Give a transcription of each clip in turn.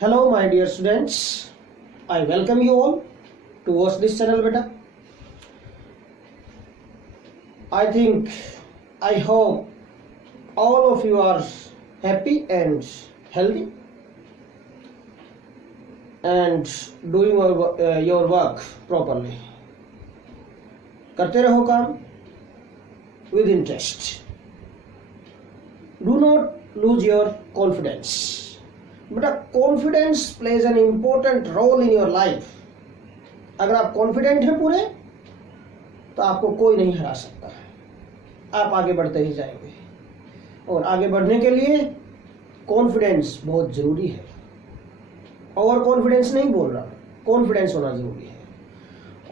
Hello my dear students, I welcome you all to watch this channel beta. I hope all of you are happy and healthy and doing your work properly. करते रहो काम with interest. Do not lose your confidence. बेटा confidence plays an important role in your life. अगर आप confident हैं पूरे तो आपको कोई नहीं हरा सकता. आप आगे बढ़ते ही जाएंगे और आगे बढ़ने के लिए कॉन्फिडेंस बहुत जरूरी है. ओवर कॉन्फिडेंस नहीं बोल रहा, कॉन्फिडेंस होना जरूरी है.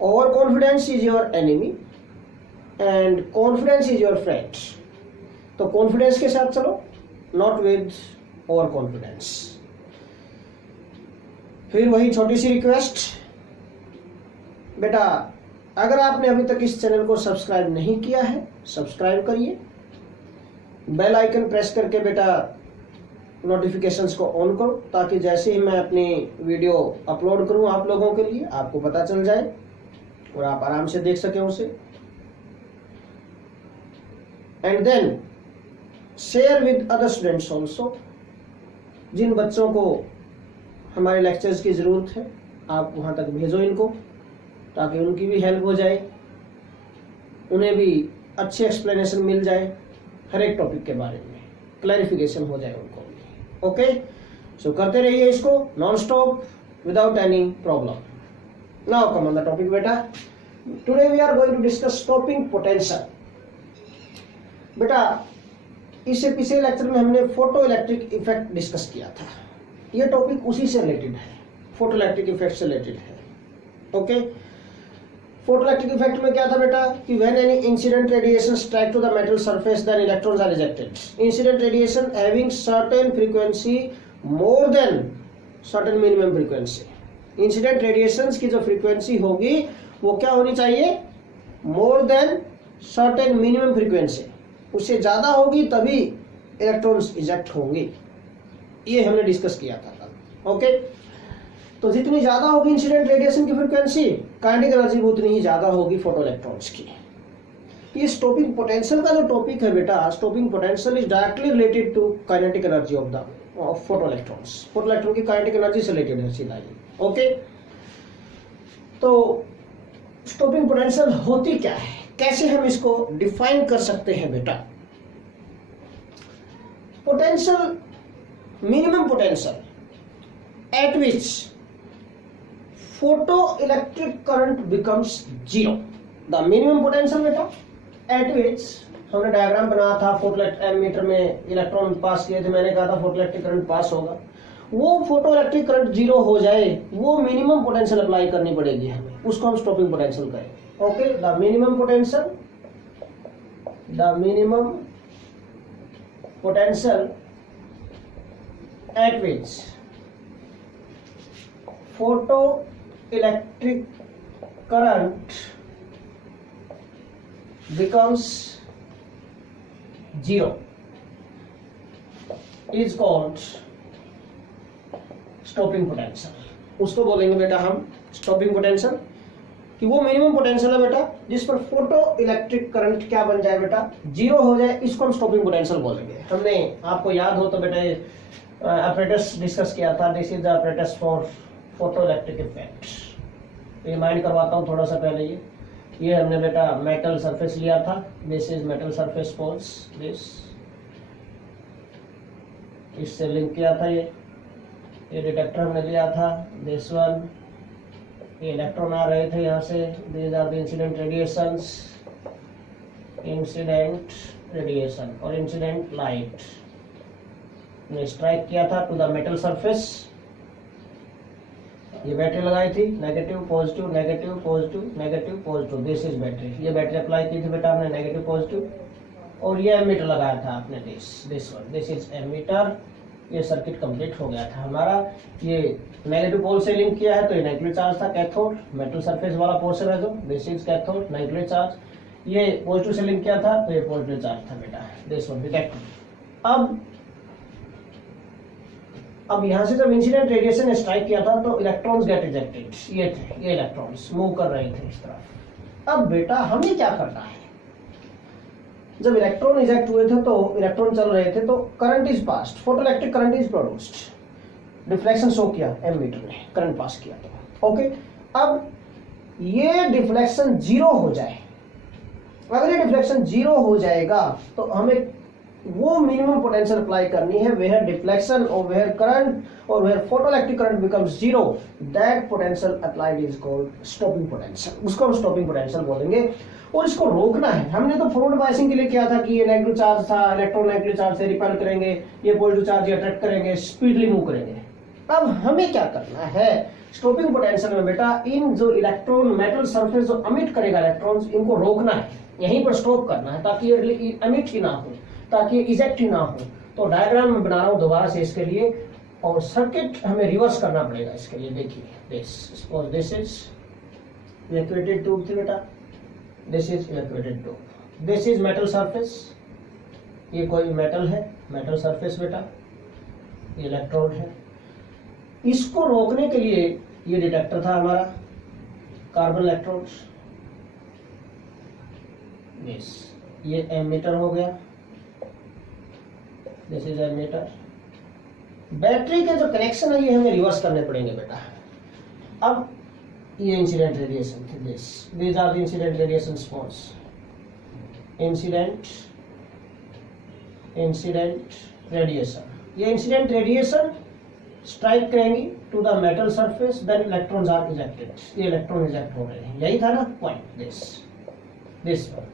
Over confidence is your enemy and confidence is your friend. तो कॉन्फिडेंस के साथ चलो, नॉट विद ओवर कॉन्फिडेंस. फिर वही छोटी सी रिक्वेस्ट, बेटा अगर आपने अभी तक इस चैनल को सब्सक्राइब नहीं किया है सब्सक्राइब करिए. बेल आइकन प्रेस करके बेटा नोटिफिकेशंस को ऑन करो ताकि जैसे ही मैं अपनी वीडियो अपलोड करूं आप लोगों के लिए आपको पता चल जाए और आप आराम से देख सकें उसे. And then share with other students also. जिन बच्चों को हमारे लेक्चर्स की ज़रूरत है आप वहाँ तक भेजो इनको ताकि उनकी भी हेल्प हो जाए, उन्हें भी अच्छी एक्सप्लेनेशन मिल जाए हर एक टॉपिक के बारे में, क्लैरिफिकेशन हो जाए उनको भी. ओके, सो करते रहिए इसको non stop without any problem. Now come on the topic बेटा. Today we are going to discuss stopping potential. बेटा इससे पिछले लेक्चर में हमने फोटो इलेक्ट्रिक इफेक्ट डिस्कस किया था. ये टॉपिक उसी से रिलेटेड है, फोटो इलेक्ट्रिक इफेक्ट से रिलेटेड है. ओके, फोटो इलेक्ट्रिक इफेक्ट में क्या था बेटा कि when any incident radiation strike to the metal surface then electrons are rejected. Incident radiation having certain frequency more than certain minimum frequency. Incident radiations की जो frequency होगी वो क्या होनी चाहिए, more than certain minimum frequency. उससे ज्यादा होगी तभी इलेक्ट्रॉन्स इजेक्ट होंगे. ये हमने डिस्कस किया था कल. ओके, तो जितनी ज्यादा होगी इंसिडेंट रेडिएशन की फ्रीक्वेंसी, काइनेटिक एनर्जी उतनी ही ज्यादा होगी फोटो इलेक्ट्रॉन्स की. ये स्टॉपिंग पोटेंशियल का जो टॉपिक है बेटा, stopping potential is directly related to kinetic energy of photo electrons. Photo electron की काइनेटिक एनर्जी से रिलेटेड है सीधा ही. ओके, तो स्टॉपिंग पोटेंशियल होती क्या है, कैसे हम इसको डिफाइन कर सकते हैं बेटा. Potential, minimum potential at which photo electric current becomes zero. The minimum potential बेटा एट विच, हमने डायग्राम बनाया था फोटो एमीटर में इलेक्ट्रॉन पास किए थे, मैंने कहा था फोटो इलेक्ट्रिक करंट पास होगा. वो फोटो इलेक्ट्रिक करंट जीरो हो जाए वो मिनिमम पोटेंशियल अप्लाई करनी पड़ेगी हमें, उसको हम स्टॉपिंग पोटेंशियल करें. Okay, the minimum potential at which photoelectric current becomes zero is called stopping potential. उसको बोलेंगे बेटा हम स्टॉपिंग पोटेंशियल कि वो मिनिमम पोटेंशियल है बेटा जिस पर फोटो इलेक्ट्रिक करंट क्या बन जाए बेटा, जीरो हो जाए. इसको हम स्टॉपिंग पोटेंशियल बोलेंगे. हमने आपको याद हो तो बेटा apparatus डिस्कस किया था. This is the apparatus for photo electric effect. Remind करवाता हूँ थोड़ा सा पहले. ये हमने बेटा मेटल सरफेस लिया था. This is metal surface poles. This इससे लिंक किया था. ये डिटेक्टर हमने लिया था. दिस वन, ये इलेक्ट्रॉन आ रहे थे यहाँ से. These are the incident radiations, incident radiation और इंसिडेंट लाइट ने स्ट्राइक किया था टू द मेटल सरफेस. ये बैटरी लगाई थी, negative positive negative positive negative positive. This is battery. ये बैटरी अप्लाई की थी बेटा हमने नेगेटिव पॉजिटिव. और ये एमीटर लगाया था आपने. This one, this is ammeter. ये सर्किट कंप्लीट हो गया था हमारा. ये नेगेटिव पोल से लिंक किया है तो ये नेगेटिव चार्ज था, कैथोड. मेटल सरफेस वाला पोर्शन है जो, this is cathode, negative charge. ये पॉजिटिव से लिंक किया था तो ये पॉजिटिव चार्ज था बेटा. This one detector. अब अब यहाँ से जब इंसिडेंट रेडिएशन स्ट्राइक किया था तो इलेक्ट्रॉन्स गेट इजेक्टेड, ये थे, ये इलेक्ट्रॉन्स मूव कर रहे थे इस तरफ। अब बेटा हमें क्या करना है, जब इलेक्ट्रॉन इजेक्ट हुए थे तो इलेक्ट्रॉन चल रहे थे तो current is passed, photoelectric current is produced, deflection show किया एमीटर ने, करंट पास किया तो ओके। अब ये डिफ्लेक्शन जीरो हो जाए, अगर ये डिफ्लेक्शन जीरो हो जाएगा तो हमें वो मिनिमम पोटेंशियल अप्लाई करनी है वेयर डिफ्लेक्शन और वेयर करंट और where photoelectric current becomes zero, that potential applied is called stopping potential, उसको हम स्टॉपिंग पोटेंशियल बोलेंगे। और इसको रोकना है, हमने तो फॉरवर्ड बायसिंग के लिए किया था कि ये नेगेटिव चार्ज था, इलेक्ट्रॉन नेगेटिव चार्ज से रिपेल करेंगे, ये पॉजिटिव चार्ज अट्रैक्ट करेंगे, स्पीडली मूव करेंगे। अब हमें क्या करना है स्टॉपिंग पोटेंशियल में बेटा, इन जो इलेक्ट्रॉन मेटल सरफेस जो अमिट करेगा इलेक्ट्रॉन्स, इनको रोकना है, यहीं पर स्टॉप करना है ताकि ये अमिट ही ना हो, ताकि इजेक्ट ही ना हो। तो डायग्राम में बना रहा हूं दोबारा से इसके लिए, और सर्किट हमें रिवर्स करना पड़ेगा इसके लिए। देखिए दिस इज इवैक्यूएटेड ट्यूब थी बेटा, this is evacuated tube, this is metal surface, ये कोई मेटल है, मेटल सरफेस बेटा, ये इलेक्ट्रोड है। इसको रोकने के लिए ये डिटेक्टर था हमारा, कार्बन इलेक्ट्रोड्स, ये एमीटर हो गया, दिस इज एमीटर। बैटरी के जो कनेक्शन है ये हमें रिवर्स करने पड़ेंगे बेटा। अब ये इंसिडेंट रेडिएशन थे, this are the incident radiation spots, incident radiation, ये इंसिडेंट रेडिएशन स्ट्राइक करेंगी to the metal surface, then electrons are ejected, ये इलेक्ट्रॉन इजेक्ट हो रहे हैं, यही था ना पॉइंट, दिस वन।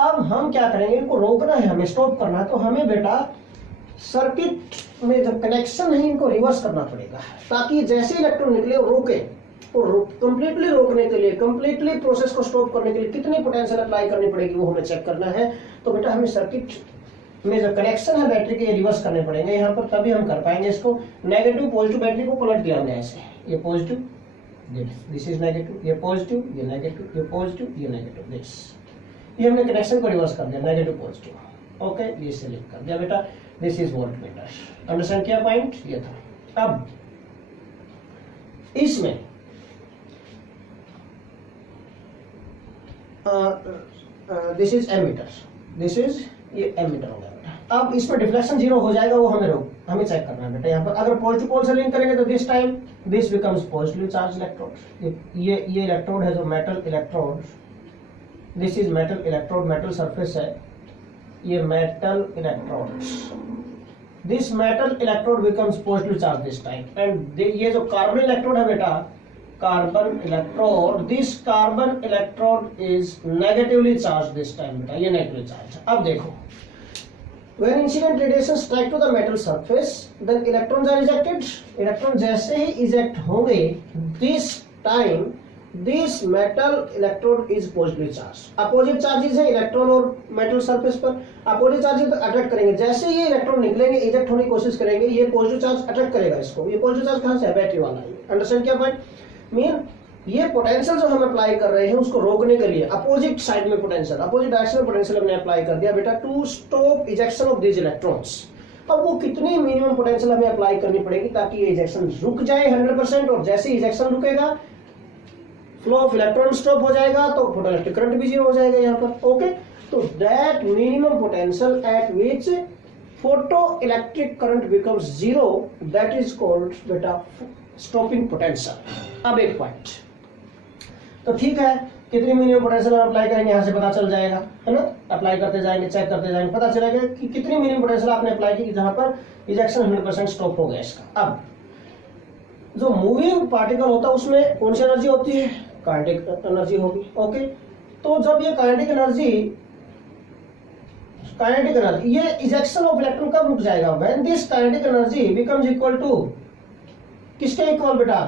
अब हम क्या करेंगे, इनको रोकना है, हमें स्टॉप करना है, तो हमें बेटा सर्किट में जो कनेक्शन है इनको रिवर्स करना पड़ेगा ताकि जैसे इलेक्ट्रॉन निकले वो रोके। तो कंप्लीटली रोकने के लिए, कंप्लीटली प्रोसेस को स्टॉप करने के लिए कितनी पोटेंशियल अप्लाई करनी पड़ेगी वो हमें चेक करना है। तो बेटा हमें सर्किट में जो कनेक्शन है बैटरी के रिवर्स करने पड़ेंगे यहाँ पर, तभी हम कर पाएंगे इसको। नेगेटिव पॉजिटिव बैटरी को पलट दिया हमने ऐसे, ये पॉजिटिव, दिस इज नेगेटिव, ये पॉजिटिव, ये नेगेटिव, ये पॉजिटिव, ये नेगेटिव, दिस, ये हमने कनेक्शन को रिवर्स कर दिया, नेगेटिव पॉजिटिव, ओके, ये सिलेक्ट कर दिया बेटा। दिस इज वोल्टमीटर, अंडरस्टैंड किया पॉइंट, ये था। अब इसमें this is ammeter, this is ये एमीटर हो गया बेटा। अब इसमें डिफ्लेक्शन जीरो हो जाएगा, वो हमें चेक करना है बेटा। यहाँ पर अगर पॉजिटिव पोल से लिंक करेंगे तो this time this becomes positive charge electrode, ये इलेक्ट्रोड है जो metal electrode, this is metal electrode, metal surface है, ये metal electrode, this metal electrode becomes positive charge this time, and ये जो कार्बन इलेक्ट्रोड है बेटा, carbon electrode, this carbon electrode is negatively charge this time बेटा, ये negative charge. अब देखो, when incident radiation strike to the metal surface, then electrons are ejected, electron जैसे ही eject होंगे, this time this metal electrode is positively charged, opposite charges है electron और metal surface पर, opposite charges तो attract करेंगे, जैसे ये इलेक्ट्रॉन निकलेंगे इजेक्ट होने की कोशिश करेंगे, ये पॉजिटिव चार्ज अट्रैक्ट करेगा इसको, ये पॉजिटिव चार्ज कहां से है, बैटरी वाला है, अंडरस्टैंड किया पॉइंट। मीन ये पोटेंशियल जो हम अप्लाई कर रहे हैं उसको रोकने के लिए अपोजिट साइड में पोटेंशियल, अपोजिट डायरेक्शन में पोटेंशियल हमने अप्लाई कर दिया बेटा, to stop ejection of these electrons. अब वो कितनी मिनिमम पोटेंशियल हमें अप्लाई करनी पड़ेगी ताकि ये इजेक्शन रुक जाए 100%, और जैसे इजेक्शन रुकेगा फ्लो ऑफ इलेक्ट्रॉन स्टॉप हो जाएगा तो फोटोइलेक्ट्रिक करंट भी जीरो हो जाएगा यहाँ पर, ओके। तो that minimum potential at which photo electric current becomes zero, that is called बेटा स्टॉपिंग पोटेंशियल। अब एक पॉइंट, तो ठीक है, कितनी मिनिमम पोटेंशियल हम अप्लाई करेंगे यहाँ से पता चल जाएगा, है ना, अप्लाई करते जाएंगे, चेक करते जाएंगे, पता चलेगा कि कितनी मिनिमम पोटेंशियल आपने अप्लाई की जहां पर इजेक्शन 100% स्टॉप हो गया इसका। अब जो मूविंग पार्टिकल होता है उसमें कौन सी एनर्जी होती है, काइनेटिक एनर्जी होगी, ओके। तो जब ये काइनेटिक एनर्जी, ये इजेक्शन ऑफ इलेक्ट्रॉन कब रुक जाएगा, when this kinetic energy becomes equal to, किसके इक्वल बेटा,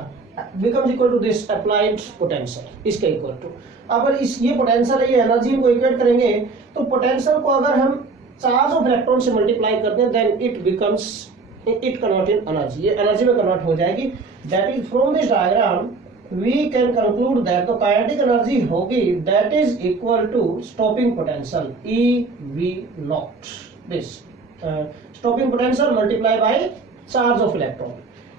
becomes equal to this applied potential, इसके इक्वल टू। अगर इस ये पोटेंशियल है, ये एनर्जी को इक्वेट करेंगे तो पोटेंशियल को अगर हम चार्ज ऑफ इलेक्ट्रॉन से मल्टीप्लाई करते हैं then it convert in energy, ये एनर्जी में कन्वर्ट हो जाएगी। That is from this diagram we can conclude that तो काइनेटिक एनर्जी होगी that is equal to stopping potential E V naught, this stopping potential multiply by charge of electron,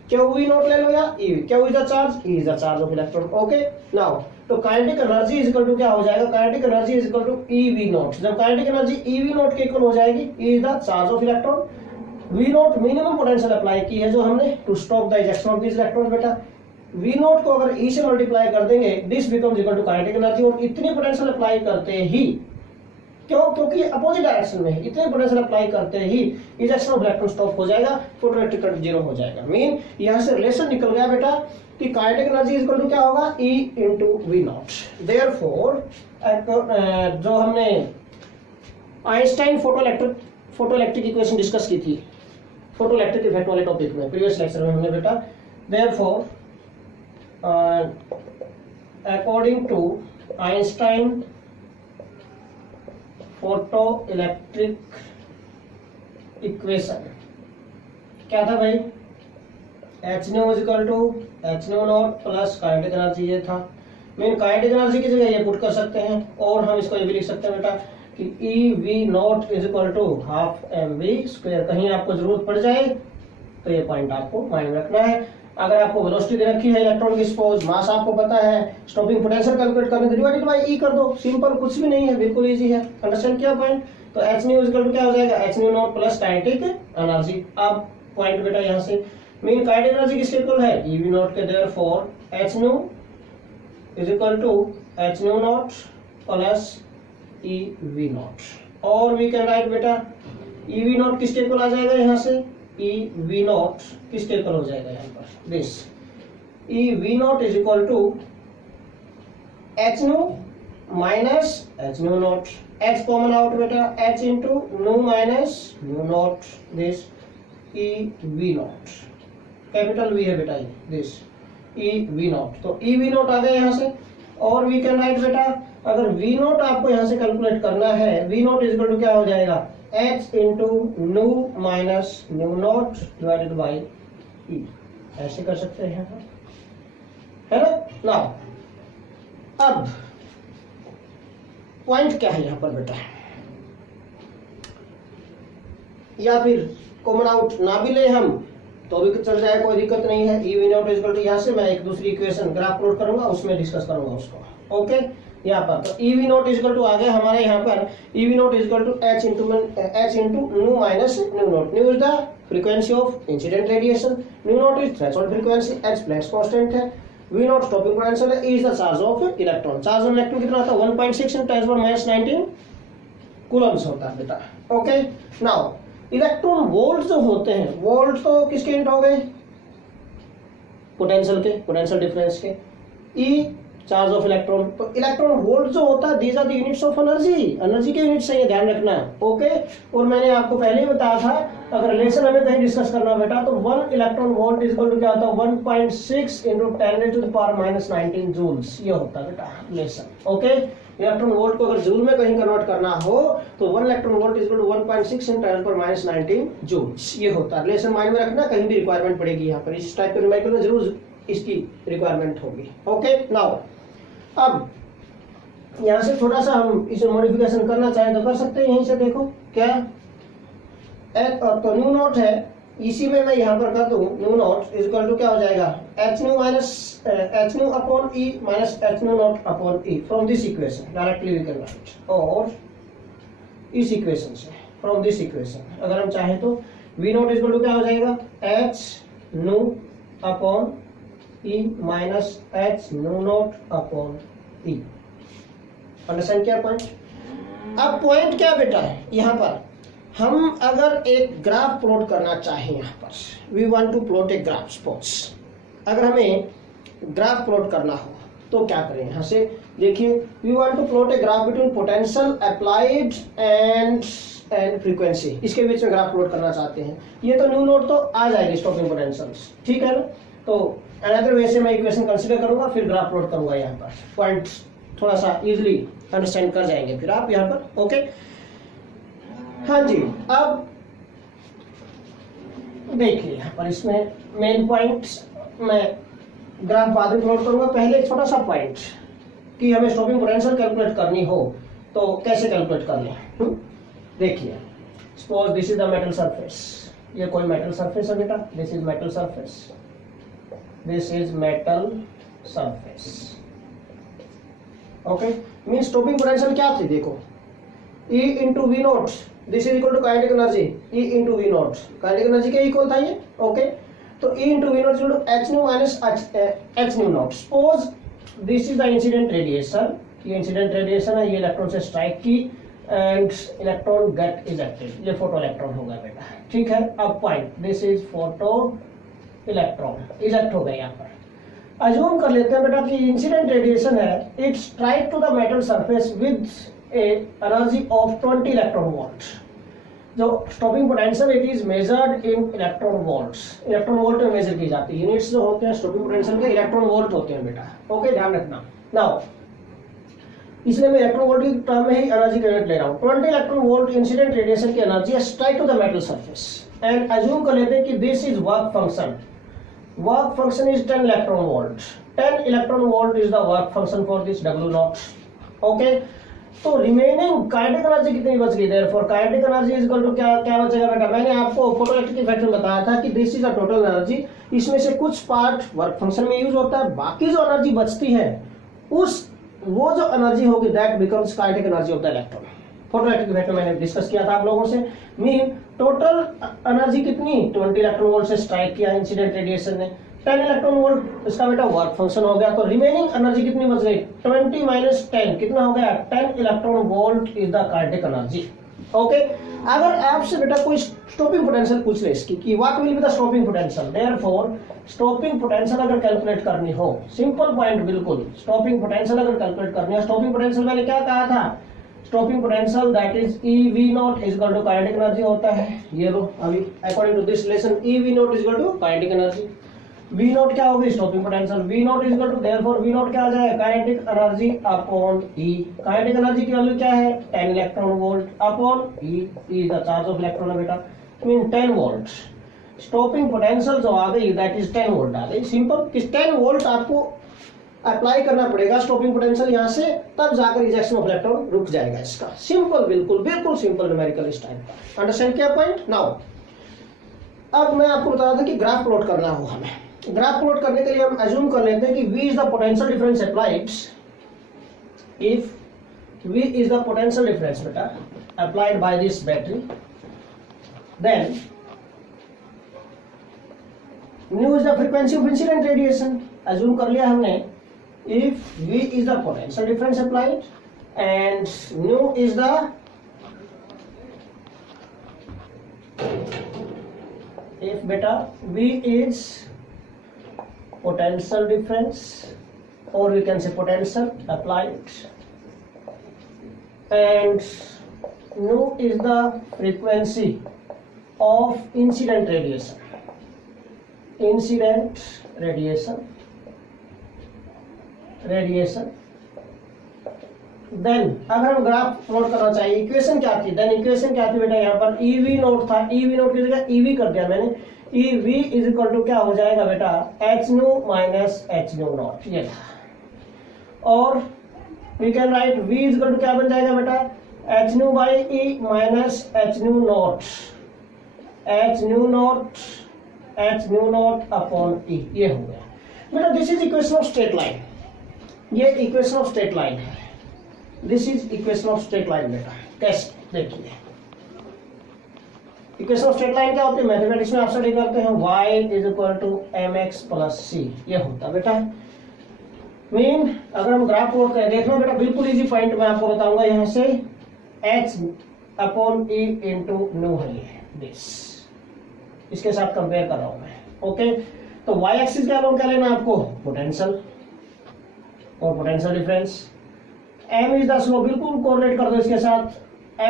Q V naught ले लो या E, Q is the charge, E is the charge of electron. Okay now तो kinetic energy is equal to क्या हो जाएगा, kinetic energy is equal to E V naught. जब kinetic energy E V naught के equal हो जाएगी, E is the charge of electron, V naught minimum potential apply की है जो हमने to stop the ejection of this electron. बेटा V naught को अगर ई से मल्टीप्लाई कर देंगे, this becomes equal to kinetic energy, और इतनी पोटेंशियल अप्लाई करते ही, क्यों, क्योंकि अपोजिट डायरेक्शन में है, इतने पोटेंशियल अप्लाई करते ही इजेक्शन ऑफ इलेक्ट्रॉन स्टॉप हो जाएगा, फोटोइलेक्ट्रिक करंट जीरो हो जाएगा। मीन यहां से रिलेशन निकल गया बेटा कि काइनेटिक एनर्जी इक्वल टू क्या होगा, E into V naught. Therefore जो हमने आइंस्टाइन फोटोइलेक्ट्रिक इक्वेशन डिस्कस की थी, फोटोइलेक्ट्रिक इफेक्ट वाले टॉपिक में प्रीवियस लेक्चर में हमने बेटा, therefore according to Einstein photo electric equation क्या था भाई, H nu is equal to H nu naught plus kinetic energy, ये था। मीन काइनेटिक एनर्जी की जगह ये पुट कर सकते हैं, और हम इसको ये भी लिख सकते हैं बेटा कि E V naught is equal to half M V square. कहीं आपको जरूरत पड़ जाए तो ये पॉइंट आपको माइंड में रखना है। अगर आपको वेलोसिटी दे रखी है, इलेक्ट्रॉन की स्पोज, मास आपको पता है, स्टॉपिंग पोटेंशियल कैलकुलेट करने के डिवाइडेड बाय ई कर दो, सिंपल, कुछ भी नहीं है, बिल्कुल इजी है। अंडरस्टैंड किया पॉइंट? तो एच न्यू इक्वल टू क्या हो जाएगा, H nu naught plus kinetic energy. अब पॉइंट बेटा यहाँ से मीन काइनेटिक एनर्जी किसके इक्वल है, ई वी नॉट के, therefore H nu is equal to H nu naught plus E V naught. और वी कैन राइट बेटा ई वी नॉट किसके इक्वल आ जाएगा, यहाँ से ई वी नॉट किसके इक्वल हो जाएगा, यहाँ पर this E V naught is equal to H nu minus H nu naught, H common out बेटा, H into nu minus nu naught, this E V naught, capital V है बेटा ये, this E V not. तो E V not आ गया यहाँ से, और we can write बेटा, अगर वी नॉट आपको यहाँ से कैलकुलेट करना है, V naught is equal to क्या हो जाएगा, H into nu minus nu naught divided by E, ऐसे कर सकते हैं, है ना। नाउ अब पॉइंट क्या है यहाँ पर बेटा, या फिर कॉमन आउट ना भी ले हम तो भी चल जाए, कोई दिक्कत नहीं है। E V naught is equal to, यहाँ से मैं एक दूसरी इक्वेशन ग्राफ प्लॉट करूंगा, उसमें डिस्कस करूंगा उसको। ओके यहाँ पर तो E V naught is equal to आ गया हमारे यहाँ पर, E V naught is equal to H into nu minus nu naught. Nu is the frequency of incident radiation, nu naught is threshold frequency, H Planck's constant है, V naught stopping potential है, E is the charge of electron. Charge of electron कितना था, 1.6 × 10⁻19 Coulomb's होता है बेटा। Okay now electron volt जो होते हैं, वोल्ट तो किसके यूनिट हो गए, पोटेंशियल के, पोटेंशियल डिफरेंस के, ई चार्ज ऑफ इलेक्ट्रॉन। तो इलेक्ट्रॉन वोल्ट जो होता है, these are the units of energy, energy के यूनिट्स है, ये ध्यान रखना है। ओके और मैंने आपको पहले ही बताया था, अगर रिलेशन हमें कहीं डिस्कस करना बेटा तो 1 electron volt is equal to क्या होता है, 1.6 × 10⁻19 जूल्स, ये होता है बेटा रिलेशन। ओके इलेक्ट्रॉन वोल्ट को अगर जूल में कहीं कन्वर्ट करना हो तो 1 electron volt is equal to 1.6 × 10⁻19 joules, ये होता है रिलेशन। माइंड में रखना, कहीं भी रिक्वायरमेंट पड़ेगी यहाँ पर, इस टाइप के न्यूमेरिकल में जरूर इसकी रिक्वायरमेंट होगी। ओके नाउ अब यहाँ से थोड़ा सा हम इसे मॉडिफिकेशन करना चाहें तो कर सकते हैं, यहीं से देखो क्या तो न्यू नॉट है, इसी में मैं यहाँ पर कर दूं nu naught is equal to क्या हो जाएगा, H nu minus H nu upon E minus H nu naught upon E. From this equation directly we can write, और इस इक्वेशन से, फ्रॉम दिस इक्वेशन अगर हम चाहें तो V naught is equal to क्या हो जाएगा, H nu upon E minus H nu naught upon E. Understand किया पॉइंट? अब पॉइंट क्या बेटा है, यहाँ पर हम अगर एक ग्राफ प्लॉट करना चाहें, यहाँ पर we want to plot a graph suppose, अगर हमें ग्राफ प्लॉट करना हो तो क्या करें, यहाँ से देखिए we want to plot a graph between potential applied and frequency, इसके बीच में ग्राफ प्लॉट करना चाहते हैं। ये तो न्यू नोट तो आ जाएगी स्टॉपिंग पोटेंशियल्स, ठीक है ना। तो अनदर वे से मैं इक्वेशन कंसीडर करूंगा, फिर ग्राफ प्लॉट करूंगा, यहाँ पर पॉइंट थोड़ा सा इजीली अंडरस्टैंड कर जाएंगे फिर आप यहाँ पर। ओके हाँ जी, अब देखिए यहाँ पर इसमें मेन पॉइंट मैं ग्राफ बाद में प्लॉट करूंगा, पहले एक छोटा सा पॉइंट कि हमें स्टॉपिंग पोटेंशियल कैलकुलेट करनी हो तो कैसे कैलकुलेट कर लें। देखिए suppose this is the metal surface, ये कोई मेटल सरफेस है बेटा, this is metal surface, this is metal surface. Okay, mean stopping potential क्या थी, देखो E into V naught, this is equal to kinetic energy, E into V naught, kinetic energy के equal था ये। Okay, तो E into V naught equal to H nu minus H nu naught. Suppose this is the incident radiation, ये incident radiation है, ये electron से strike की and electron gate ejected, ये फोटो इलेक्ट्रॉन होगा बेटा, ठीक है। अब point, this is photo electron eject हो गए। यहाँ पर अज्यूम कर लेते हैं बेटा कि इंसिडेंट रेडिएशन है, it strike to the metal surface with a energy of 20 electron volt. जो stopping potential it is measured in electron volts, electron volt में मेजर की जाती है। यूनिट्स जो होते हैं स्टॉपिंग पोटेंशियल के इलेक्ट्रॉन वोल्ट होते हैं बेटा। ओके, ध्यान रखना। नाउ इसलिए मैं इलेक्ट्रॉन वोल्ट की टर्म में ही एनर्जी का यूनिट ले रहा हूँ। 20 इलेक्ट्रॉन वोल्ट इंसिडेंट रेडिएशन की energy strike to the metal surface and assume कर लेते हैं कि this is work function. Work function is 10 electron volt, 10 electron volt is the work function for this W naught. Okay, तो remaining kinetic energy कितनी बच गई, therefore kinetic energy is equal to क्या बचेगा बेटा, मैंने आपको फोटोइलेक्ट्रिक इफेक्ट में बताया था कि this is a total energy, इसमें से कुछ पार्ट वर्क फंक्शन में यूज होता है, बाकी जो एनर्जी बचती है वो जो एनर्जी होगी that becomes kinetic energy of the electron. Photoelectric effect में मैंने डिस्कस किया था आप लोगों से। मीन टोटल एनर्जी कितनी, 20 इलेक्ट्रॉन वोल्ट से स्ट्राइक किया इंसिडेंट रेडिएशन ने, 10 इलेक्ट्रॉन वोल्ट इसका बेटा वर्क फंक्शन हो गया, तो रिमेनिंग एनर्जी कितनी बच गई, 20 माइनस 10 कितना हो गया, 10 electron volt is the kinetic energy. Okay, अगर आपसे बेटा कोई स्टॉपिंग पोटेंशियल पूछ ले इसकी कि what will be the stopping potential, therefore stopping potential अगर कैलकुलेट करनी हो, सिंपल पॉइंट बिल्कुल, स्टॉपिंग पोटेंशियल अगर कैलकुलेट करनी है, स्टॉपिंग पोटेंशियल मैंने क्या कहा था, stopping potential that is E V naught is equal to kinetic energy होता है। ये लो अभी according to this relation E V naught is equal to kinetic energy, V naught क्या होगी, stopping potential, V naught is equal to therefore V naught क्या आ जाएगा, kinetic energy upon E। Kinetic energy की वैल्यू क्या है, 10 electron volt upon E is the charge of electron है बेटा, मीन 10 वोल्ट। स्टॉपिंग पोटेंशियल जो आ गई दैट इज 10 वोल्ट आ गई। सिंपल, किस 10 वोल्ट आपको अप्लाई करना पड़ेगा स्टॉपिंग पोटेंशियल यहाँ से, तब जाकर इजेक्शन ऑफ इलेक्ट्रॉन रुक जाएगा इसका। सिंपल, बिल्कुल सिंपल न्यूमेरिकल इस टाइप का। अंडरस्टैंड किया पॉइंट। नाउ अब मैं आपको बता रहा था कि ग्राफ प्लॉट करना हो हमें। ग्राफ प्लॉट करने के लिए हम अज्यूम कर लेते हैं कि V is the potential difference applied, if V is the potential difference बेटा applied by this battery, then nu is the frequency of incident radiation. Assume कर लिया हमने, if V is the potential difference applied and nu is the if beta V is potential difference or we can say potential applied and nu is the frequency of incident radiation then अगर हम graph plot करना चाहिए, equation क्या थी, then equation क्या थी बेटा, यहाँ पर EV नोट था, EV नोट की जगह EV कर दिया मैंने, EV इज इक्वल टू क्या हो जाएगा बेटा, H nu minus H nu naught, ये था। और we can write V is equal to क्या बन जाएगा बेटा, H nu by E minus H nu naught, H nu naught upon E, ये हो गया बेटा। This is equation of straight line, ये इक्वेशन ऑफ स्ट्रेट लाइन है, this is equation of straight line बेटा। टेस्ट देखिए, इक्वेशन ऑफ स्ट्रेट लाइन क्या होती है, मैथमेटिक्स में आप स्टडी करते हैं, y is equal to mx plus c, ये होता है बेटा। मीन अगर हम ग्राफ प्लॉट करें, देखना बेटा बिल्कुल इजी पॉइंट मैं आपको बताऊंगा, यहाँ से h upon e into new है ये, दिस इसके साथ कंपेयर कर रहा हूं मैं। ओके, तो y एक्सिस क्या लेना आपको, पोटेंशियल और potential difference, m is the slope, बिल्कुल कोरिलेट कर दो इसके साथ,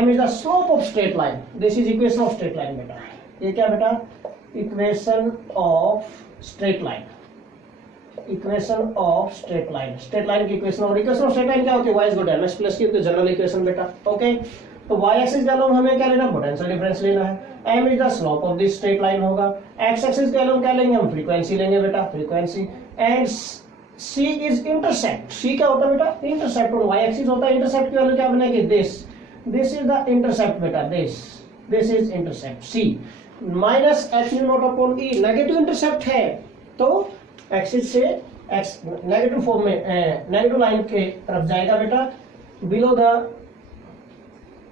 m is the slope of straight line, this is equation of straight line बेटा। ये क्या बेटा, equation of straight line, equation of straight line, straight line की इक्वेशन। और इक्वेशन ऑफ स्ट्रेट लाइन क्या होती है, y is equal to mx plus की जनरल इक्वेशन बेटा। ओके, तो y एक्सिस क्या हमें क्या लेना, पोटेंशियल डिफरेंस लेना है, m is the slope of this straight line होगा, x एक्सिस क्या लेंगे हम, फ्रीक्वेंसी लेंगे बेटा, frequency, and C is intercept, C क्या होता है बेटा, इंटरसेप्ट, और y एक्सिस होता है इंटरसेप्ट की वैल्यू क्या बनेगी, दिस इज द इंटरसेप्ट बेटा, this is intercept C। Minus H nu naught upon E negative intercept है तो एक्सिस से एक्स नेगेटिव फॉर्म में नेगेटिव लाइन के तरफ जाएगा बेटा, बिलो द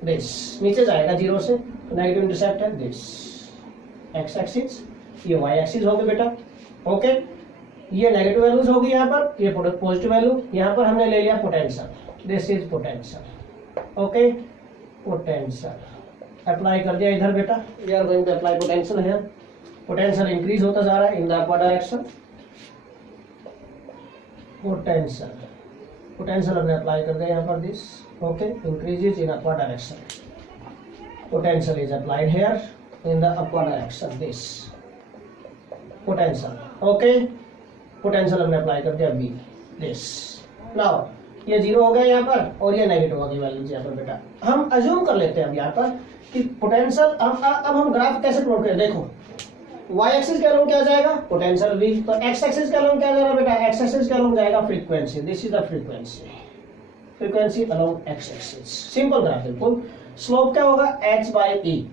दिस नीचे जाएगा जीरो से, नेगेटिव इंटरसेप्ट है दिस एक्स एक्सिस, ये वाई एक्सिस होगी बेटा। ओके, ये नेगेटिव वैल्यूज होगी यहाँ पर, ये पॉजिटिव वैल्यू, यहाँ पर हमने ले लिया potential, this is potential. Okay, potential apply कर दिया इधर बेटा, we are going to apply potential है, पोटेंशियल इंक्रीज होता जा रहा है in the upper direction, potential potential हमने अप्लाई कर दिया यहाँ पर this, okay, increases in upper direction, potential is applied here in the upper direction this potential. Okay, potential हमने अप्लाई कर दिया बी दिस। नाउ ये जीरो हो गया यहाँ पर और ये नेगेटिव हो गई वैल्यूज यहाँ पर बेटा। हम अज्यूम कर लेते हैं अब यहाँ पर कि पोटेंशियल, अब हम ग्राफ कैसे प्लॉट करें, देखो वाई एक्सिस के अलोंग क्या जाएगा पोटेंशियल वी, तो एक्स एक्सिस के अलोंग क्या जाएगा बेटा, एक्स एक्सिस के अलोंग जाएगा frequency, this is the frequency along x axis, simple graph बिल्कुल। स्लोप क्या होगा h बाई ई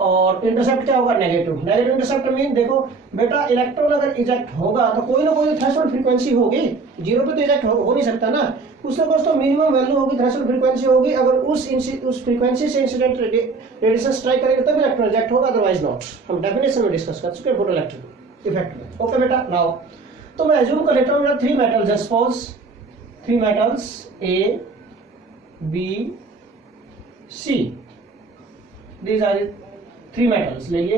और इंटरसेप्ट क्या होगा नेगेटिव, नेगेटिव इंटरसेप्ट मीन देखो बेटा इलेक्ट्रॉन अगर इजेक्ट होगा तो कोई ना कोई थ्रेशोल्ड फ्रीक्वेंसी होगी, जीरो पे तो इजेक्ट हो नहीं सकता ना, उससे कुछ तो मिनिमम वैल्यू होगी, थ्रेशोल्ड फ्रीक्वेंसी होगी, अगर उस फ्रीक्वेंसी से इंसिडेंट रेडिएशन स्ट्राइक करेंगे तब इलेक्ट्रॉन इजेक्ट होगा, अदरवाइज नॉट। हम डेफिनेशन में डिस्कस कर चुके हैं फोटो इलेक्ट्रिक इफेक्ट में। ओके बेटा, नाउ तो मैं अज्यूम कर लेता हूं मेरा 3 मेटल्स है, suppose 3 metals A B C, these are 3 metals लेंगे,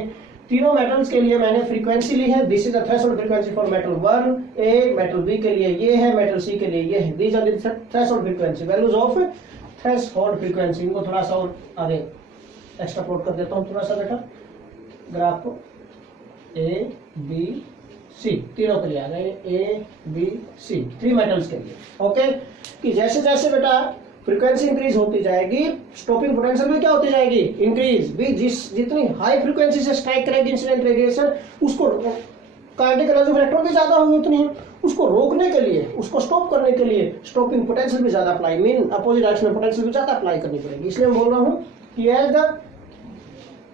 तीनों मेटल्स के लिए मैंने फ्रीक्वेंसी ली है, this is the threshold frequency for metal 1 A, metal B के लिए ये है, मेटल सी के लिए ये है, these are the threshold frequency, values of threshold frequency. इनको थोड़ा सा और आगे एक्स्ट्रा प्लॉट कर देता हूं थोड़ा सा बेटा ग्राफ को, ए बी सी तीनों के लिए आ गए, ए बी सी 3 मेटल्स के लिए। ओके, कि जैसे जैसे बेटा फ्रीक्वेंसी इंक्रीज होती जाएगी, स्टॉपिंग पोटेंशियल भी क्या होती जाएगी इंक्रीज, भी जितनी हाई फ्रीक्वेंसी से स्ट्राइक करेगी इंसिडेंट रेडिएशन, उसको काइनेटिक एनर्जी ऑफ इलेक्ट्रॉन भी ज्यादा होगी उतनी ही, उसको रोकने के लिए, उसको स्टॉप करने के लिए स्टॉपिंग पोटेंशियल भी ज्यादा अप्लाई, मीन अपोजिट डायरेक्शन में पोटेंशियल भी ज्यादा अप्लाई करनी पड़ेगी। इसलिए मैं बोल रहा हूँ कि as the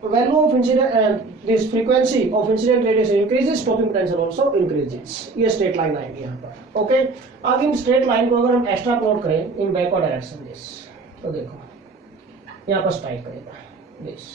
value of incident this frequency of incident radiation increases, stopping potential also increases। ये स्ट्रेट लाइन आएगी यहाँ पर। ओके, अब इन स्ट्रेट लाइन को अगर हम एक्स्ट्रा प्लॉट करें इन बैकवर्ड डायरेक्शन दिस, तो देखो यहाँ पर स्ट्राइक करेगा दिस,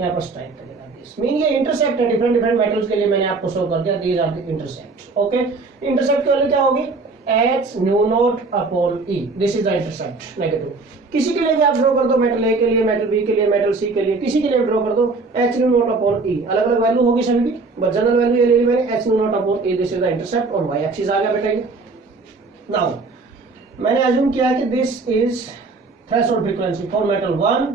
यहाँ पर स्ट्राइक करेगा दिस, मीन ये इंटरसेप्ट है, डिफरेंट मेटल्स के लिए मैंने आपको शो कर दिया, these are the intercept. Okay, intercept की वैल्यू क्या होगी h nu naught upon E, this is the intercept negative. किसी के लिए भी आप ड्रॉ कर दो, मेटल ए के लिए, मेटल बी के लिए, मेटल सी के लिए, किसी के लिए ड्रॉ कर दो, h न्यू नॉट अपॉन ई, अलग अलग वैल्यू होगी सभी की, बट जनरल वैल्यू ये ले ली मैंने, h nu naught upon E, this is the intercept और y एक्सिस आ गया बेटा ये। नाउ मैंने अज्यूम किया कि this is threshold frequency for metal 1,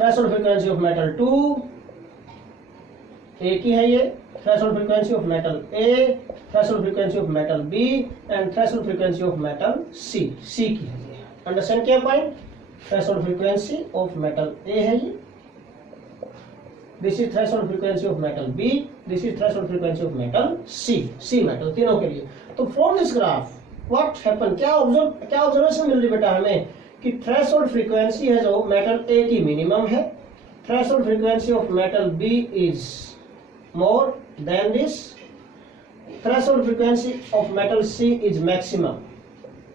threshold frequency of metal 2 एक ही है ये, threshold frequency of metal A, threshold frequency of metal B and threshold frequency of metal C, C की है ये, अंडरस्टैंड किया point, threshold frequency of metal A है ये, this is threshold frequency of metal B, this is threshold frequency of metal C, C metal तीनों के लिए। तो from this graph what happen, क्या ऑब्जर्वेशन मिल रही बेटा हमें कि threshold frequency है जो metal A की मिनिमम है, threshold frequency of metal B is more than this, threshold frequency of metal C is maximum,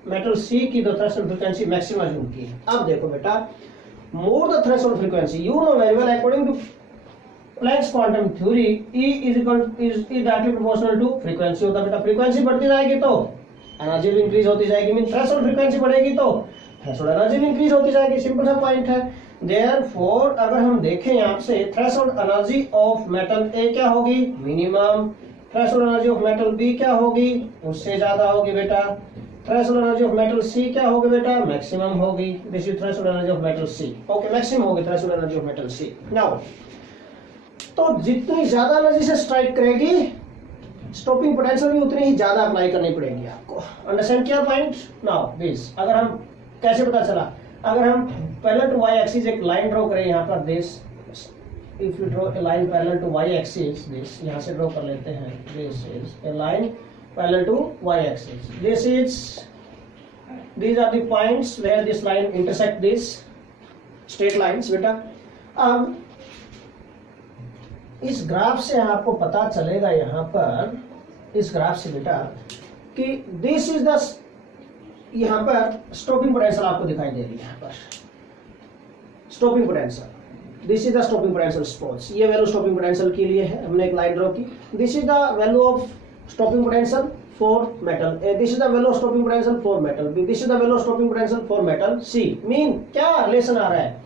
metal C की तो threshold frequency maximum होती है। अब देखो बेटा, more the threshold frequency, you know very well according to Planck's quantum theory, E is directly proportional to frequency होता है बेटा, फ्रीक्वेंसी बढ़ती जाएगी तो एनर्जी भी इंक्रीज होती जाएगी, मीन थ्रेशोल्ड फ्रीक्वेंसी बढ़ेगी तो थ्रेशोल्ड एनर्जी भी इंक्रीज होती जाएगी, सिंपल सा पॉइंट है। Therefore अगर हम देखें यहाँ से threshold energy of metal A क्या होगी minimum, threshold energy of metal B क्या होगी उससे ज्यादा होगी बेटा, threshold energy of metal C क्या होगी बेटा मैक्सिमम होगी, this is threshold energy of metal C. Okay, maximum होगी threshold energy of metal C. Now तो जितनी ज्यादा एनर्जी से स्ट्राइक करेगी स्टॉपिंग पोटेंशियल भी उतनी ही ज्यादा अप्लाई करनी पड़ेगी आपको, अंडरस्टैंड किया पॉइंट। नाउ दिस अगर हम कैसे पता चला, अगर हम पैरेलल टू वाई एक्सिस एक लाइन ड्रॉ करें यहाँ पर, this if you draw a line parallel to Y axis, this यहाँ से ड्रॉ कर लेते हैं, this is a line parallel to Y axis, this is, these are the points where this line intersect this straight lines बेटा। अब इस graph से आपको पता चलेगा यहाँ पर, इस ग्राफ से बेटा, कि दिस इज द, यहाँ पर स्टॉपिंग पोटेंशियल आपको दिखाई दे रही है। यहाँ पर stopping potential, this is the stopping potential sports, ये वैल्यू स्टॉपिंग पोटेंशियल के लिए है, हमने एक लाइन ड्रॉ की। This is the value of stopping potential for metal A, this is the value of stopping potential for metal B, this is the value of stopping potential for metal C. Mean क्या relation आ रहा है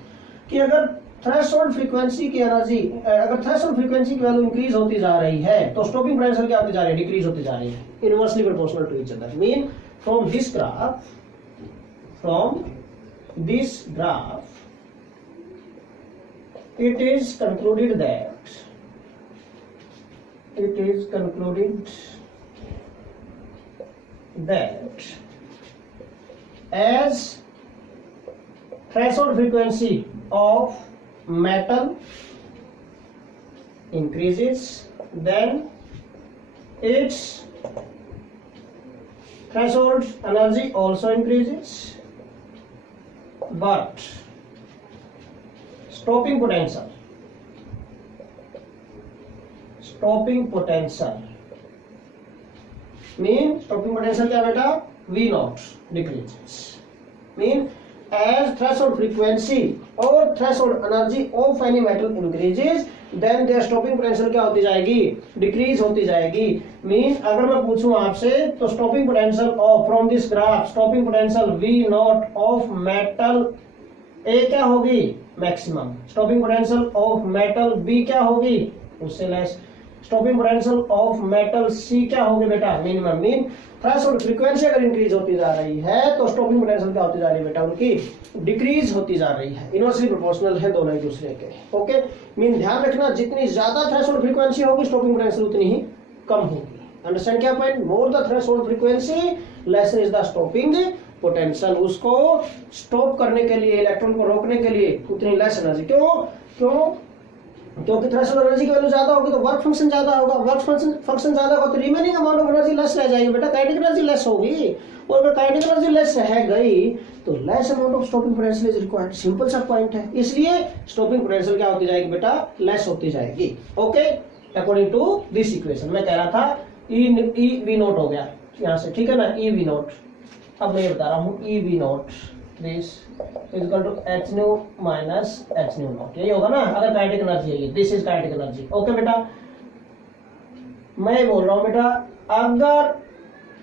कि अगर threshold frequency की energy, अगर threshold frequency की value increase होती जा रही है तो स्टॉपिंग पोटेंशियल क्या होती जा रही है, डिक्रीज होती जा रही है, inversely proportional to each other. Mean from this graph, from this graph it is concluded that as threshold frequency of metal increases, then its threshold energy also increases, but stopping potential mean stopping potential क्या बेटा, V naught decreases. Mean as threshold frequency or threshold energy of any metal increases, then their stopping potential क्या होती जाएगी, decrease होती जाएगी। Mean अगर मैं पूछूं आपसे तो stopping potential of, from this graph, stopping potential V naught of metal A क्या होगी, maximum. Stopping potential of metal B क्या होगी, उससे less. Stopping potential of metal C क्या होगी बेटा, मिनिमम। मीन थ्रेशोल्ड फ्रीक्वेंसी अगर इंक्रीज होती जा रही है तो स्टॉपिंग पोटेंशियल क्या होती जा रही है बेटा, उनकी डिक्रीज होती जा रही है, इनवर्सली प्रोपोर्शनल है दोनों एक दूसरे के। ओके, मीन ध्यान रखना, जितनी ज्यादा थ्रेशोल्ड फ्रीक्वेंसी होगी स्टॉपिंग पोटेंशियल उतनी ही कम होगी। अंडरस्टैंड क्या point, more the threshold frequency lesser is the stopping potential. उसको स्टॉप करने के लिए, इलेक्ट्रॉन को रोकने के लिए उतनी लेस एनर्जी। क्यों? क्योंकि थ्रेशोल्ड एनर्जी की वैल्यू ज्यादा होगी तो वर्क फंक्शन ज्यादा होगा, वर्क फंक्शन ज्यादा होगा तो remaining amount of energy less रह जाएगी बेटा, काइनेटिक एनर्जी लेस होगी। और अगर काइनेटिक एनर्जी लेस रह गई तो less amount of stopping potential is required. Simple सा पॉइंट है, इसलिए स्टॉपिंग पोटेंशियल क्या होती जाएगी बेटा, लेस होती जाएगी। Okay, according to this equation. मैं कह रहा था ई वी नोट हो गया यहाँ से, ठीक है ना, ई वी नोट। अब मैं ये बता रहा हूँ E V naught this is equal to H nu minus H nu naught, यही होगा ना अगर काइनेटिक एनर्जी है ये, this is kinetic energy. Okay बेटा, मैं बोल रहा हूँ बेटा, अगर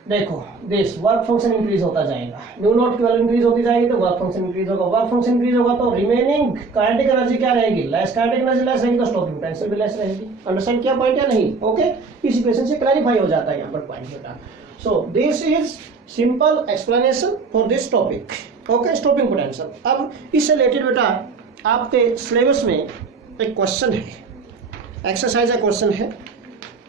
देखो दिस वर्क फंक्शन इंक्रीज होता जाएगा, न्यू नॉट की वैल्यू इंक्रीज होती जाएगी तो वर्क फंक्शन इंक्रीज होगा, वर्क फंक्शन इंक्रीज होगा तो रिमेनिंग काइनेटिक एनर्जी क्या रहेगी, लेस। काइनेटिक एनर्जी लेस रहेगी तो स्टॉपिंग पोटेंशियल भी लेस रहेगी। अंडरस्टैंड क्या पॉइंट है, नहीं? ओके, इस इक्वेशन से क्लैरिफाई हो जाता है यहाँ पर पॉइंट बेटा। So this is simple explanation for this topic. Okay, stopping potential. अब इससे रिलेटेड बेटा आपके सिलेबस में एक क्वेश्चन है, एक्सरसाइज का क्वेश्चन है,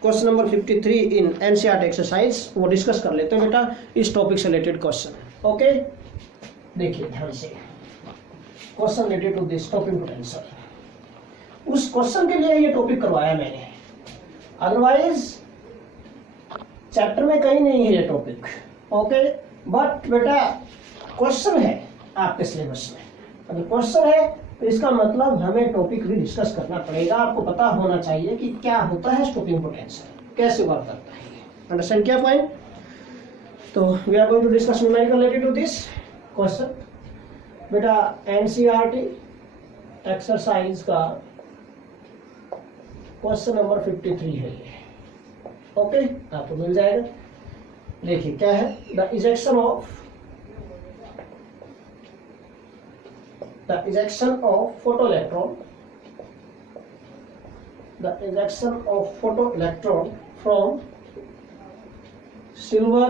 question number 53 in NCERT exercise, वो डिस्कस कर लेते हैं बेटा इस टॉपिक से रिलेटेड क्वेश्चन। ओके, देखिए ध्यान से, question related to this stopping potential. उस क्वेश्चन के लिए ये टॉपिक करवाया मैंने, अदरवाइज चैप्टर में कहीं नहीं है ये टॉपिक। ओके, बट बेटा क्वेश्चन है आपके सिलेबस में, अगर क्वेश्चन है तो इसका मतलब हमें टॉपिक भी डिस्कस करना पड़ेगा। आपको पता होना चाहिए कि क्या होता है स्टॉपिंग पोटेंशियल, कैसे वर्क करता है। अंडरस्टैंड क्या पॉइंट? तो we are going to discuss numerical related to this question. बेटा एनसीईआरटी एक्सरसाइज का क्वेश्चन नंबर 53 है ये। ओके, आपको मिल जाएगा। देखिए क्या है, the ejection of photoelectron, the ejection of photoelectron from silver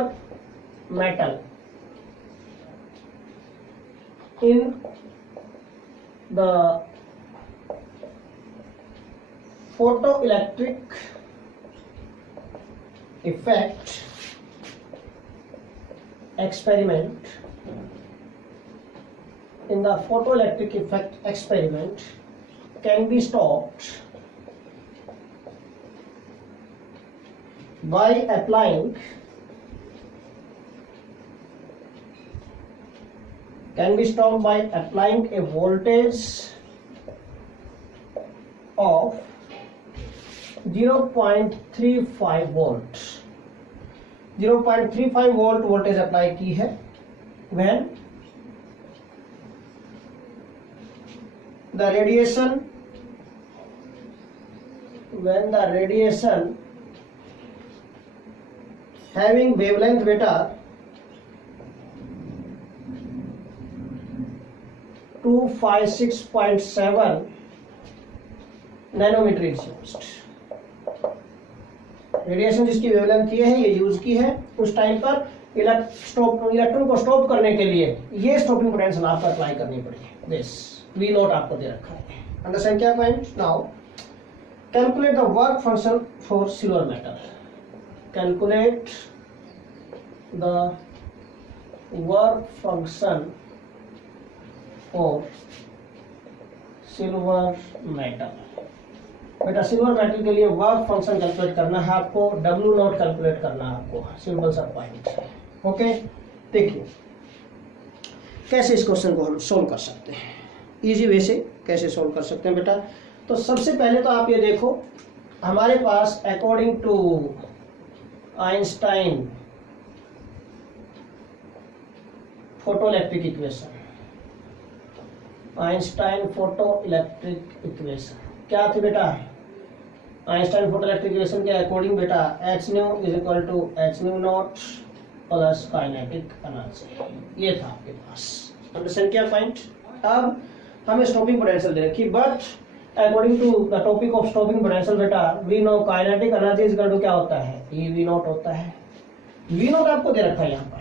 metal in the photoelectric effect experiment, in the photoelectric effect experiment can be stopped by applying a voltage of 0.35 volt, 0.35 volt voltage apply की है when the radiation having wavelength beta 256.7 nanometer is used. Radiation जिसकी wavelength ये है, ये use की है उस time पर इलेक्ट्रॉन को स्टॉप करने के लिए ये स्टॉपिंग पोटेंशियल आपको अप्लाई करनी पड़ेगी। दिस वी नोट आपको दे रखा है। अंडरस्टैंड क्या point? Now calculate the work function for silver metal. Calculate the work function for silver metal. बेटा सिल्वर मेटल के लिए वर्क फंक्शन कैलकुलेट करना है आपको, W नॉट कैलकुलेट करना है आपको, सिंपल सा पॉइंट। ओके, देखिए कैसे इस क्वेश्चन को हम सोल्व कर सकते हैं, इजी वे से कैसे सोल्व कर सकते हैं बेटा। तो सबसे पहले तो आप ये देखो, हमारे पास according to Einstein photoelectric equation, Einstein photoelectric equation क्या थी बेटा? आइंस्टाइन फोटोइलेक्ट्रिक इक्वेशन के अकॉर्डिंग बेटा h nu is equal to h nu naught plus kinetic energy, ये था आपके पास। अंडरस्टैंड क्या पॉइंट? अब हमें स्टॉपिंग पोटेंशियल दे रखी, but according to the topic of stopping potential बेटा we know kinetic energy is equal to क्या होता है? ई वी नॉट होता है। वी नॉट आपको दे रखा है यहाँ पर,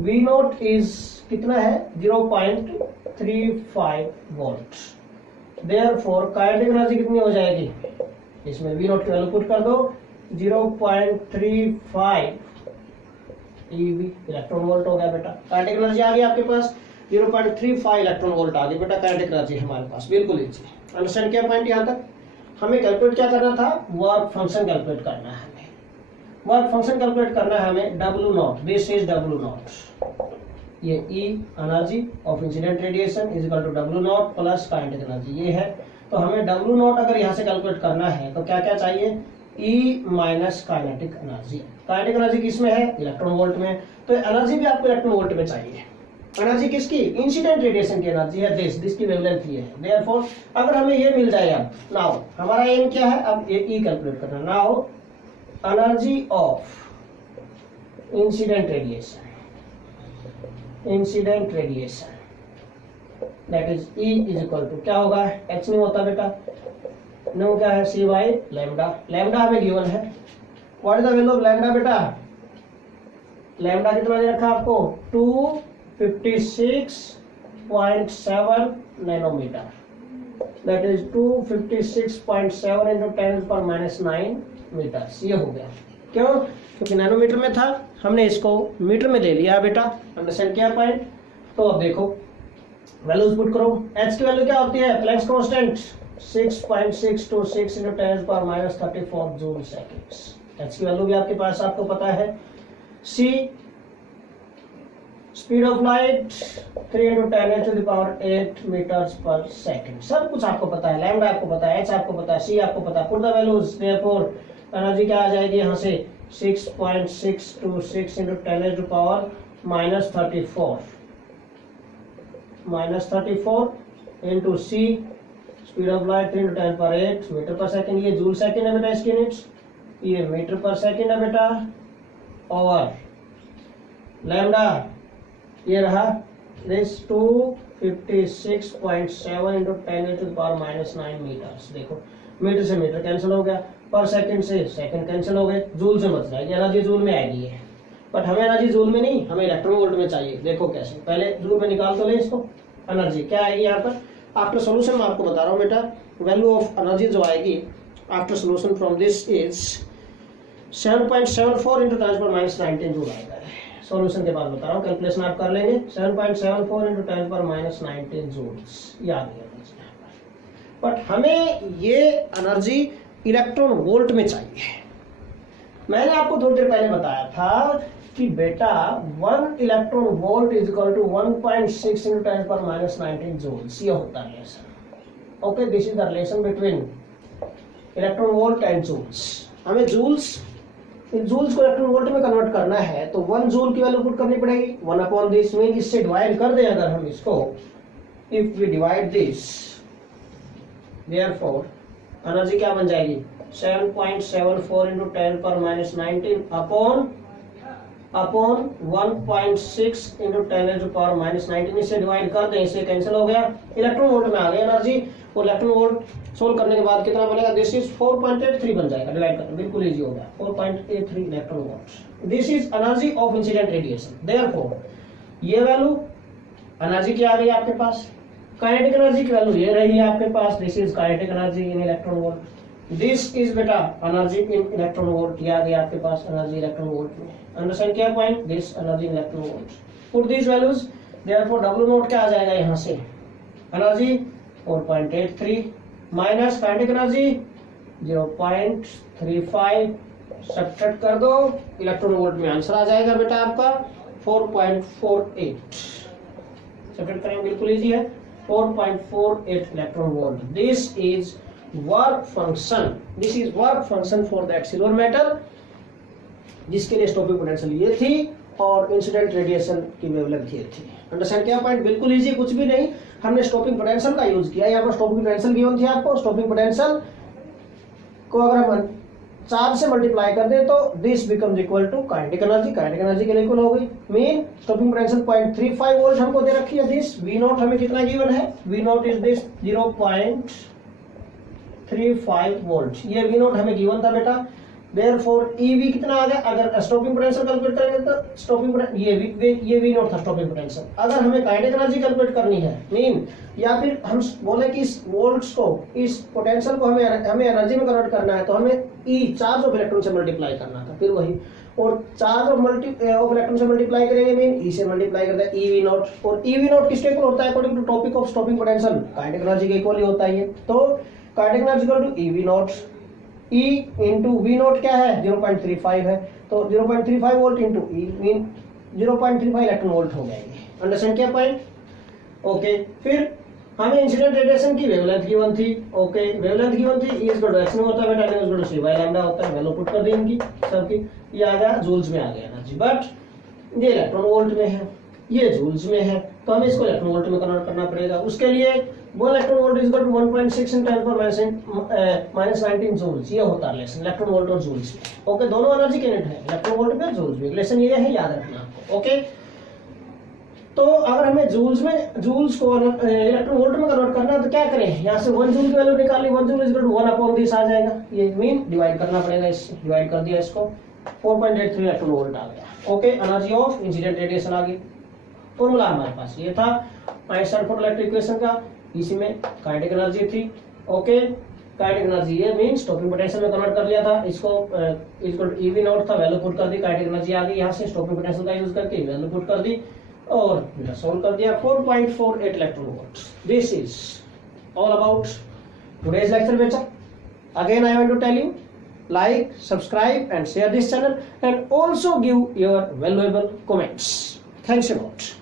वी नॉट इज कितना है? 0.35 वोल्ट। देयरफॉर काइनेटिक एनर्जी कितनी हो जाएगी? इसमें वी नॉट की वैल्यू पुट कर दो, 0.35 eV इलेक्ट्रॉन वोल्ट हो गया बेटा। काइनेटिक एनर्जी आ गई आपके पास 0.35 इलेक्ट्रॉन वोल्ट आ गई बेटा, काइनेटिक एनर्जी हमारे पास। बिल्कुल इजी। अंडरस्टैंड क्या पॉइंट? यहाँ तक हमें कैलकुलेट क्या करना था? वर्क फंक्शन कैलकुलेट करना है हमें। वर्क फंक्शन कैलकुलेट करना है हमें W naught, this is W naught, ये E energy of incident radiation is equal to W naught plus kinetic energy, ये है। तो हमें W नॉट अगर यहाँ से कैलकुलेट करना है तो क्या क्या चाहिए? E minus kinetic energy. Kinetic energy किस में है? इलेक्ट्रॉन वोल्ट में। तो एनर्जी भी आपको इलेक्ट्रॉन वोल्ट में चाहिए। एनर्जी किसकी? इंसिडेंट रेडिएशन की एनर्जी है, दिस की वेवलेंथ ये है। देयरफॉर अगर हमें ये मिल जाए, अब नाउ हमारा एम क्या है? अब ये E कैलकुलेट करना। Now energy of incident radiation, incident radiation that is E is equal to क्या होगा? h न्यू होता बेटा, न्यू क्या है? C by lambda. लैम्डा हमें गिवन है। What is the value of lambda बेटा? लैम्डा कितना दे रखा आपको? 256.7 nanometer, that is 256.7 into 10⁻⁹ meters. ये हो गया। क्यों? क्योंकि नैनोमीटर में था, हमने इसको मीटर में ले लिया बेटा। अंडरस्टैंड क्या पॉइंट? तो अब देखो वैल्यूज पुट करो। h की वैल्यू क्या होती है? Planck's constant 6.626 into 10⁻34 joule seconds. h की वैल्यू भी आपके पास आपको पता है। c speed of light 3 into 10⁸ meters per second. सब कुछ आपको पता है। लैम्डा आपको पता है, h आपको पता है, c आपको पता है। Put the values. Therefore energy क्या आ जाएगी यहाँ से? 6.626 into 10⁻34 into c speed of light 3 into 10⁸ metre पर सेकेंड। ये जूल सेकेंड है बेटा इसकी यूनिट्स, ये मीटर पर सेकेंड है बेटा। और लैम्डा ये रहा दिस 256.7 इंटू 10⁻⁹ मीटर्स। देखो मीटर से मीटर कैंसिल हो गया, पर सेकंड से सेकंड कैंसिल हो गए, जूल से बच जाएगी। एनर्जी जूल में आएगी है, बट हमें एनर्जी जूल में नहीं, हमें इलेक्ट्रॉन वोल्ट में चाहिए। देखो कैसे, पहले जूल में निकाल तो ले इसको। एनर्जी क्या आएगी यहाँ पर? आफ्टर सोल्यूशन मैं आपको बता रहा हूँ बेटा, वैल्यू ऑफ एनर्जी जो आएगी after solution from this is 7.74 into 10⁻⁹ joule आएगा। सॉल्यूशन के बाद बता रहा हूँ, कैलकुलेशन आप कर लेंगे। 7.74 इंटू 10⁻⁹ जूल्स, ये आ गई एनर्जी। बट हमें ये एनर्जी इलेक्ट्रॉन वोल्ट में चाहिए। मैंने आपको थोड़ी देर पहले बताया था कि बेटा 1 electron volt is equal to 1.6 into 10⁻⁹ joules. ये होता है relation. Okay, this is the relation between electron volt and joules. हमें जूल्स को इलेक्ट्रॉन वोल्ट में कन्वर्ट करना है तो 1 जूल की वैल्यू पुट करनी पड़ेगी। 1 अपॉन दिस मीन इससे डिवाइड कर दें अगर हम इसको, if we divide this, therefore energy क्या बन जाएगी 7.74 इंटू 10 पर minus 19 upon 1.6 into 10 power minus 19। इसे डिवाइड कर दें, इसे कैंसिल हो गया, इलेक्ट्रॉन वोल्ट में आ गई एनर्जी। और इलेक्ट्रॉन वोल्ट सोल्व करने के बाद कितना बनेगा, दिस इज 4.83 बन जाएगा, डिवाइड करना बिल्कुल इजी हो गया, 4.83 electron volt. This is energy of incident radiation. Therefore ये वैल्यू एनर्जी की आ गई आपके पास, काइनेटिक एनर्जी की वैल्यू ये रही है आपके पास, this is kinetic energy in electron volt. This is बेटा एनर्जी इन इलेक्ट्रॉन वोल्ट, ये आ गई आपके पास एनर्जी इलेक्ट्रॉन वोल्ट में। अंडरस्टैंड किया point, this energy in electron volt. Put this values, therefore W naught क्या आ जाएगा यहाँ से, energy 4.83 minus kinetic energy 0.35, subtract कर दो, इलेक्ट्रॉन वोल्ट में आंसर आ जाएगा बेटा आपका 4.48। सब्ट्रैक्ट करेंगे बिल्कुल इजी है, 4.48 electron volt. This is work function for that silver metal, जिसके लिए स्टॉपिंग पोटेंशियल ये थी और इंसिडेंट रेडिएशन की वेवलेंथ ये थी। अंडरस्टैंड किया पॉइंट, बिल्कुल इजी, कुछ भी नहीं, हमने स्टॉपिंग पोटेंशियल का यूज किया। यहाँ पर स्टॉपिंग पोटेंशियल गिवन थी आपको, स्टॉपिंग पोटेंशियल को अगर हम चार्ज से मल्टीप्लाई कर दें तो this becomes equal to kinetic energy, kinetic energy के लिए इक्वल हो गई। मीन स्टॉपिंग पोटेंशियल 0.35 वोल्ट हमको दे रखी है। दिस वी नॉट हमें कितना गिवन है, V naught is this 0.35 volt, ये वी नॉट हमें गिवन था बेटा। Therefore EV कितना आ गया, अगर स्टॉपिंग पोटेंशियल कैलकुलेट करेंगे तो स्टॉपिंग ये वी नॉट था स्टॉपिंग पोटेंशियल। अगर हमें काइनेटिक एनर्जी कैलकुलेट करनी है मीन, या फिर हम बोले कि इस वोल्ट्स को, इस पोटेंशियल को हमें एनर्जी में कन्वर्ट करना है तो हमें ई चार्ज ऑफ इलेक्ट्रॉन से मल्टीप्लाई करना था, फिर वही, और चार्ज ऑफ इलेक्ट्रॉन से मल्टीप्लाई करेंगे मीन ई से मल्टीप्लाई करते हैं ई वी नॉट, और ई वी नॉट किसके इक्वल होता है according to topic of stopping potential, kinetic energy के इक्वल ही होता है। तो kinetic energy equal to E V naught, E into V naught क्या है 0.35 है, तो 0.35 volt into E mean 0.35 electron volt हो जाएगी। अंडरस्टैंड किया पॉइंट, ओके। फिर हमें इंसिडेंट रेडिएशन की वेवलेंथ गिवन थी, ओके, वेवलेंथ गिवन थी, E is equal to X होता है बेटा, N is equal to C by lambda होता है, वैल्यू पुट कर दी इनकी सबकी, ये आ गया जूल्स में आ गया एनर्जी, बट ये इलेक्ट्रॉन वोल्ट में है, ये जूल्स में है, तो हमें इसको इलेक्ट्रॉन वोल्ट में कन्वर्ट करना पड़ेगा। उसके लिए 1 electron volt is equal to 1.6 × 10 minus 19 joules, ये होता है रिलेशन इलेक्ट्रॉन वोल्ट और जूल्स में। ओके, दोनों एनर्जी के यूनिट है, इलेक्ट्रॉन वोल्ट में जूल्स में, रिलेशन ये है, याद रखना आपको। ओके, तो अगर हमें जूल्स को इलेक्ट्रॉन वोल्ट में कन्वर्ट करना है तो क्या करें, यहाँ से 1 जूल की वैल्यू निकाली, 1 joule is equal to 1 upon this आ जाएगा, ये मीन डिवाइड करना पड़ेगा, इससे डिवाइड कर दिया इसको, 4.83 इलेक्ट्रॉन वोल्ट आ गया। Okay, energy of incident radiation आ गई। फॉर्मूला हमारे पास ये था आइंस्टाइन फोटोइलेक्ट्रिक इक्वेशन का, इसी में काइनेटिक एनर्जी थी। ओके, काइनेटिक एनर्जी ये मीन स्टॉपिंग पोटेंशियल में कन्वर्ट कर लिया था, इसको इक्वल टू ईवी नॉट था, वैल्यू पुट कर दी, काइनेटिक एनर्जी आ गई, यहाँ से स्टॉपिंग पोटेंशियल का यूज करके वैल्यू पुट कर दी और बेटा सोल्व कर दिया, 4.48 electron volt. This is all about today's lecture बेटा। Again I want to tell you, like, subscribe and share this channel, and also give your valuable comments. Thanks a lot.